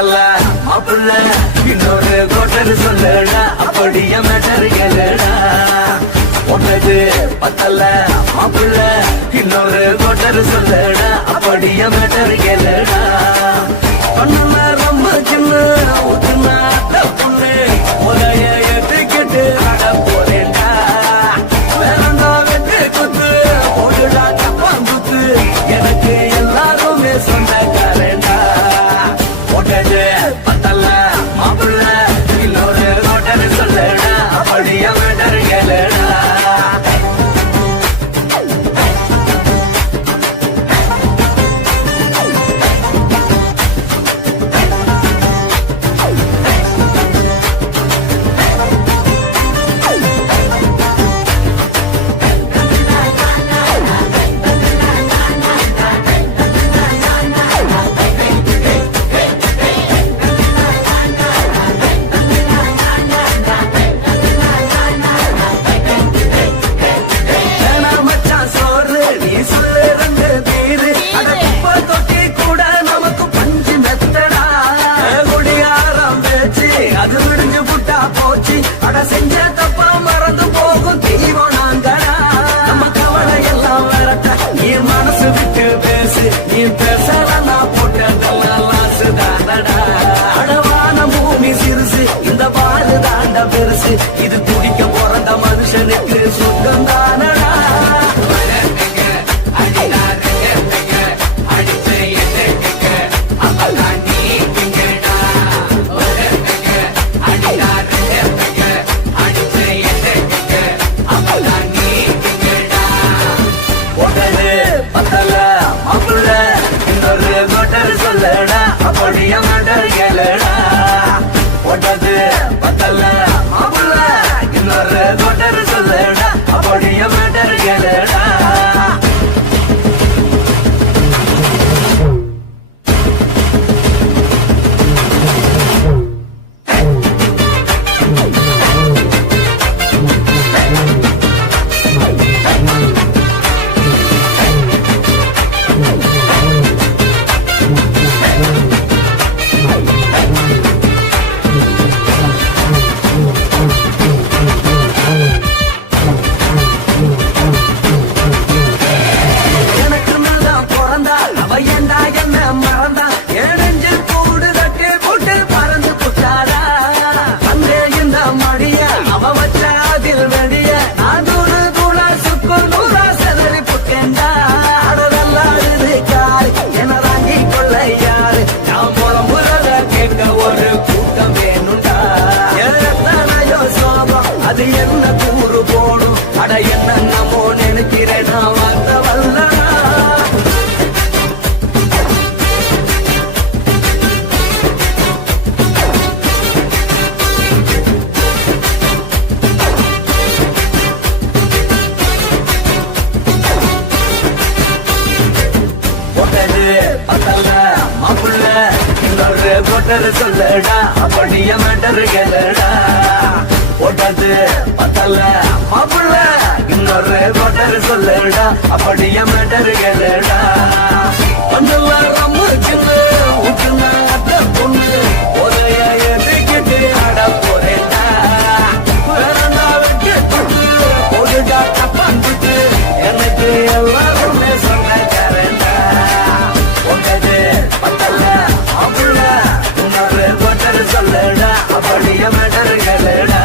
பத்தல மாப்பிள்ள இன்னொரு கோட்டர் சொல்லடா அப்படிய மேட்டர் கேளுடா ஒன்னது பத்தல மாப்பிள்ள இன்னொரு கோட்டர் சொல்லடா அப்படிய மேட்டர் கேளுடா பண்ணல ரொம்ப சின்ன ஊத்துனா பொண்ணு உலைய ஏத்துக்கிட்டு அட போறேன்டா வேறண்டா வெட்டு குத்து ஓடுடா தப்பாங்குத்து எனக்கு எல்லாருமே சொந்தக்காரண்டா ஒட்டது பத்தல மாப்பிள்ள இன்னொரு கோட்டர் சொல்லடா அப்படிய மேட்டர் கேளுடா செஞ்ச தப்பா மறந்து போகும் தெய்வம் நாங்கடா நம்ம கவலை எல்லாம் வரட்ட நீ மனசு விட்டு பேசு நீ பேசலன்னா போட்டதெல்லாம் லாசு தானடா அடவான பூமி சிறுசு இந்த பாலு தாண்ட பெருசு இது துடிக்க பிறந்த மனுஷனுக்கு சொந்தம் தானடா சொல்லடா அப்படிய மேட்டர் கேளுடா ஒட்டது பத்தல மாப்பிள்ள இன்னொரு கோட்டர் சொல்லடா அப்படிய மேட்டர் கேளுடா அது என்ன கூறு போடும் அட என்ன நம்மோ நினைக்கிறேன் நான் வந்த வல்லடா ஒட்டது பத்தல மாப்பிள்ள இன்னொரு கோட்டர் சொல்லடா அப்படிய மேட்டர் கேளுடா ஒட்டது பத்தல மாப்பிள்ள இன்னொரு கோட்டர் சொல்லடா அப்படிய மேட்டர் கேளுடா கொஞ்சம் ரொம்ப சின்ன ஊற்றுனா பொண்ணு உதய எதுக்கிட்டு அட போறேன்டா வேறண்டா வெட்டி குத்து ஓடுடா தப்பாந்துட்டு எனக்கு எல்லாருமே சொந்தக்காரண்டா ஒட்டது பத்தல மாப்பிள்ள இன்னொரு கோட்டர் சொல்லடா அப்படிய மேட்டர் கேளுடா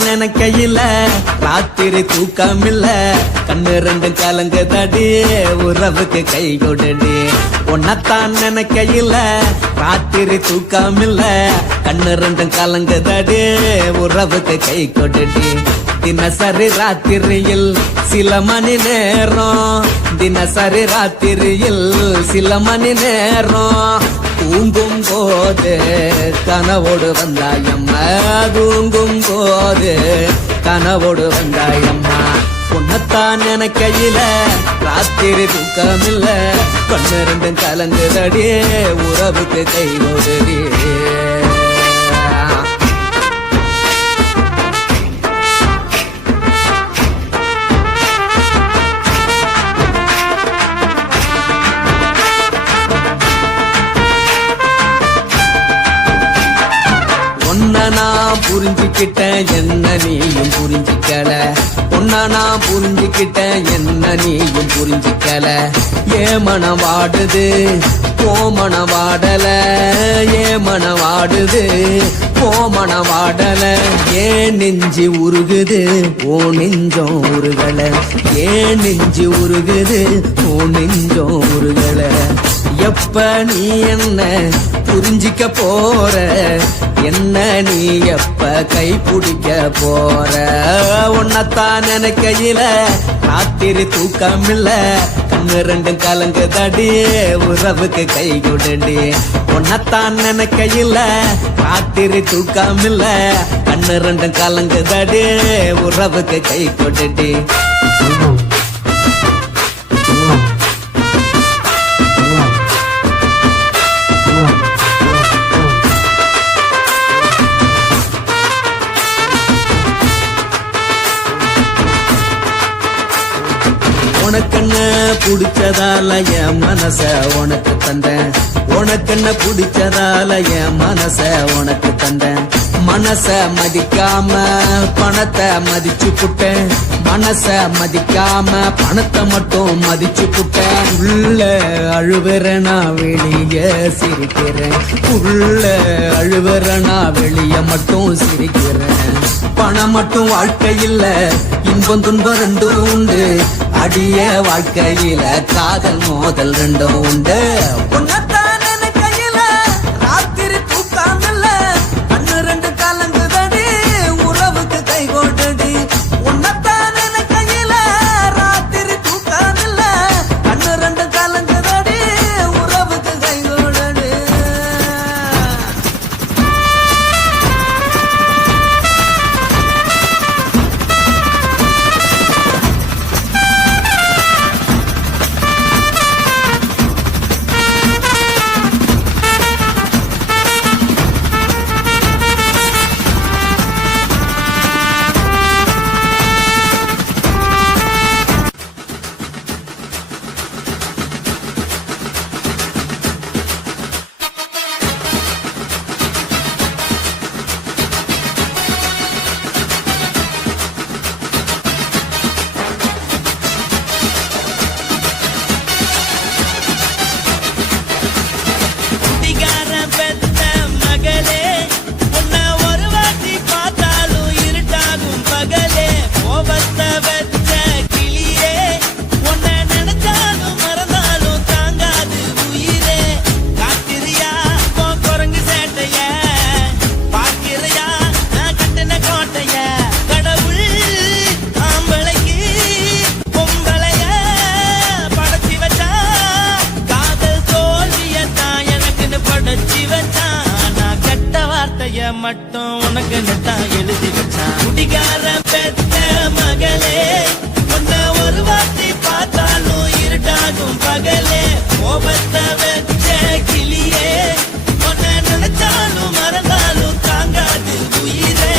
உன்னத்தான் நினைக்கையில ராத்திரி தூக்கமில்ல கண்ணு ரெண்டு கலங்கு தடி உறவுக்கு கை கொடுடி உன்னத்தான் நினைக்கையில ராத்திரி தூக்கமில்ல கண்ணு ரெண்டு கலங்கு தடி உறவுக்கு கை கொடுடி தினசரி ராத்திரியில் சில மணி நேரம் தினசரி ராத்திரியில் சில மணி நேரம் தூங்கும் போது கனவோடு வந்தாயம்மா தூங்கும் போது கனவோடு வந்தாயம்மா உன்னத்தான் நினைக்கையில ராத்திரி தூக்கமில்ல கண்ணு ரெண்டும் கலங்குதடி உறவுக்கு கை ஓடுடி நான் புரிஞ்சுக்கிட்டேன் என்ன நீயும் புரிஞ்சிக்கல உன்ன நான் புரிஞ்சுக்கிட்டேன் என்ன நீயும் புரிஞ்சிக்கல ஏ மனம் வாடுது ஓ மனம் வாடல ஏ மனம் வாடுது ஓ மனம் வாடல ஏன் நெஞ்சு உருகுது ஓ நெஞ்சம் உருகல ஏன் நெஞ்சு உருகுது ஓ நெஞ்சம் உருகல எப்ப நீ என்ன புரிஞ்சிக்க போற என்ன நீ எப்ப கை பிடிக்க போற உன்னத்தான் நினைக்கையில ராத்திரி தூக்கமில்ல கண்ணு ரெண்டும் கலங்கு தடி உறவுக்கு கை கொடுடி உன்னத்தான் நினைக்கையில ராத்திரி தூக்கமில்ல கண்ணு ரெண்டும் கலங்கு தடி உறவுக்கு கை கொடுடி உனக்கென்ன பிடிச்சதால என் மனச உனக்கு தந்தேன் உனக்கென்ன பிடிச்சதால என் மனச உனக்கு தந்தேன் மனச மதிக்காம பணத்தை மதிச்சு புட்டேன் மனச மதிக்காம பணத்தை மட்டும் மதிச்சு புட்டேன் உள்ள அழுவுறனா வெளிய சிரிக்கிறேன் உள்ள அழுவுறனா வெளிய மட்டும் சிரிக்கிறேன் பணம் மட்டும் வாழ்க்கை இல்ல இன்பம் துன்பம் ரெண்டும் உண்டு அடிய வாழ்க்கையில காதல் மோதல் ரெண்டும் உண்டு உன்னத்தான் நினைக்கையில ராத்திரி தூக்காமல்ல கண்ணு ரெண்டு கலங்குதடி உறவுக்கு கை கொண்டடி உன்னத்தான் நினைக்கையில ராத்திரி தூக்காமல்ல கண்ணு ரெண்டு கலங்குதடி உறவுக்கு கை கொண்டடி மட்டும் உனக்கு நெத்தான் எழுதி வச்சான் குடிகார பெத்த மகளே உன்னை ஒரு வார்த்தை பார்த்தாலும் இருட்டாகும் பகலே கோபத்தை வச்ச கிளியே உன்னை நினைச்சாலும் மறந்தாலும் தாங்காது உயிரே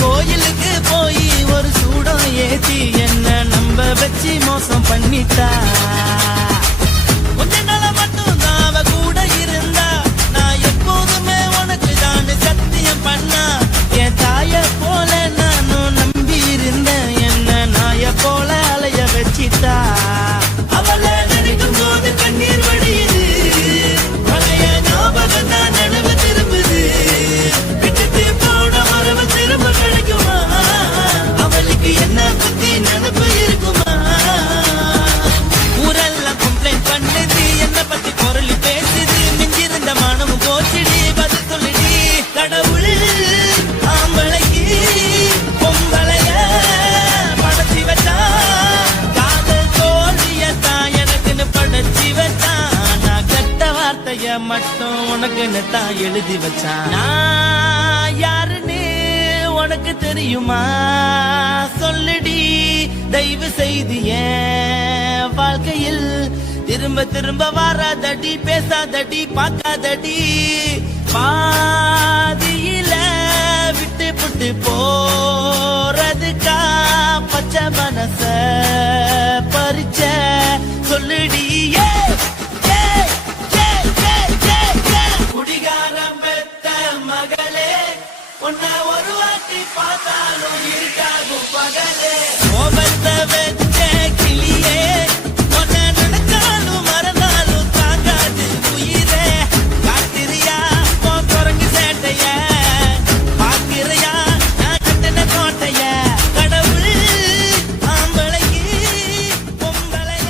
கோயிலுக்கு போய் ஒரு சூடம் ஏத்தி என்ன நம்ப வச்சு மோசம் பண்ணிட்டா கொஞ்ச நாள மட்டும் அவ கூட இருந்த தான் எழுதி வச்சான். நான் யாருன்னு உனக்கு தெரியுமா சொல்லுடி, தயவு செய்து என் வாழ்க்கையில் திரும்ப திரும்ப வராதடி, பேசாதடி, பார்க்காதடி. பாதியில விட்டு புட்டு போறதுக்கா பச்சை மனச பறிச்ச சொல்லுடி. குடிகாரம் பெத்த மகளே, உன்னை ஒரு வாட்டி பார்த்தாலும் இருக்காகும் பகலே. கோபத்தை வச்ச கிளியே, உன்னை நினைச்சாலும் மறந்தாலும் தாங்காது உயிரே. காத்திரியா உன் குரங்கு சேட்டைய, பாக்கிறையா நான் கட்டின கோட்டைய. கடவுள் ஆம்பளைக்கு பொம்பளைய